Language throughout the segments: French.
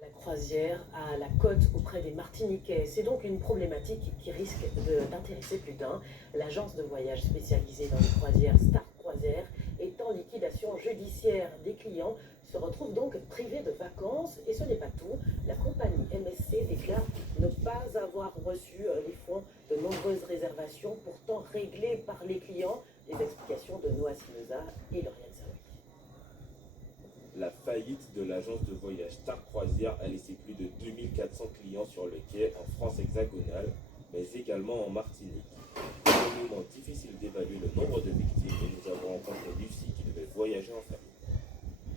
La croisière à la côte auprès des Martiniquais, c'est donc une problématique qui risque d'intéresser plus d'un. L'agence de voyage spécialisée dans les croisières Star Croisière est en liquidation judiciaire. Des clients se retrouvent donc privés de vacances et ce n'est pas tout. La compagnie MSC déclare ne pas avoir reçu les fonds de nombreuses réservations pourtant réglées par les clients. Les explications de Noah Sinoza et Lauriane Saoui. La faillite de l'agence de voyage Star Croisière a laissé plus de 2400 clients sur le quai en France hexagonale, mais également en Martinique. C'est un moment difficile d'évaluer le nombre de victimes et nous avons rencontré Lucie qui devait voyager en famille.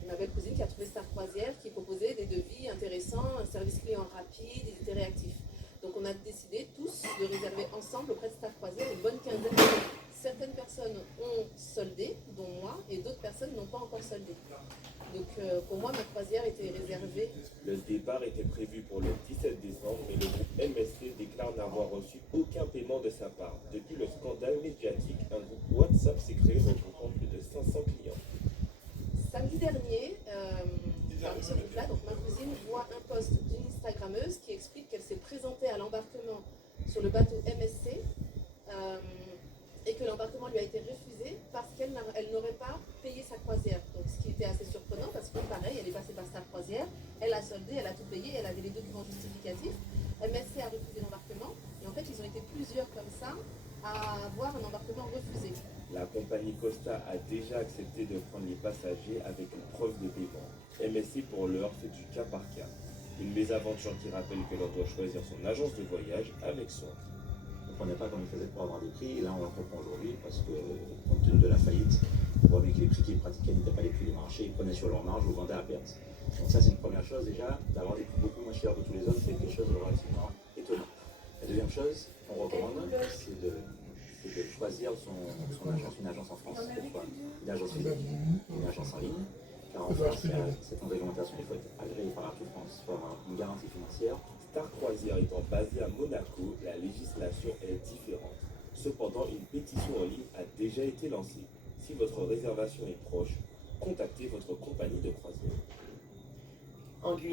J'ai ma belle cousine qui a trouvé Star Croisière qui proposait des devis intéressants, un service client rapide, ils étaient réactifs. Donc on a décidé tous de réserver ensemble auprès de Star Croisière une bonne quinzaine de jours. Certaines personnes ont soldé, dont moi, et d'autres personnes n'ont pas encore soldé. Donc pour moi, ma croisière était réservée. Le départ était prévu pour le 17 décembre, mais le groupe MSC déclare n'avoir reçu aucun paiement de sa part. Depuis le scandale médiatique, un groupe WhatsApp s'est créé regroupant plus de 500 clients. Samedi dernier, parmi ce groupe-là, donc ma cousine voit un post d'une Instagrammeuse qui explique qu'elle s'est présentée à l'embarquement sur le bateau MSC et que l'embarquement lui a été refusé parce qu'elle n'aurait pas payé sa croisière. Donc ce qui était assez surprenant parce que pareil, elle est passée par sa croisière, elle a soldé, elle a tout payé, elle avait les documents justificatifs. MSC a refusé l'embarquement et en fait ils ont été plusieurs comme ça à avoir un embarquement refusé. La compagnie Costa a déjà accepté de prendre les passagers avec une preuve de paiement. MSC pour l'heure fait du cas par cas. Une mésaventure qui rappelle que l'on doit choisir son agence de voyage avec soin. On ne comprenait pas comment ils faisaient pour avoir des prix, et là on le comprend aujourd'hui parce que compte tenu de la faillite, on voit bien que les prix qu'ils pratiquaient n'étaient pas les prix du marché, ils prenaient sur leur marge ou vendaient à perte. Donc ça c'est une première chose déjà, d'avoir des prix beaucoup moins chers que tous les autres, c'est quelque chose de relativement étonnant. La deuxième chose qu'on recommande, c'est de choisir son agence, une agence en France, pourquoi une agence physique, une agence en ligne, car en France, il y a cette réglementation, il faut être agréé par Atout France, il faut avoir une garantie financière. Star Croisière étant basée à Monaco, la législation est différente. Cependant, une pétition en ligne a déjà été lancée. Si votre réservation est proche, contactez votre compagnie de croisière. En Guyane,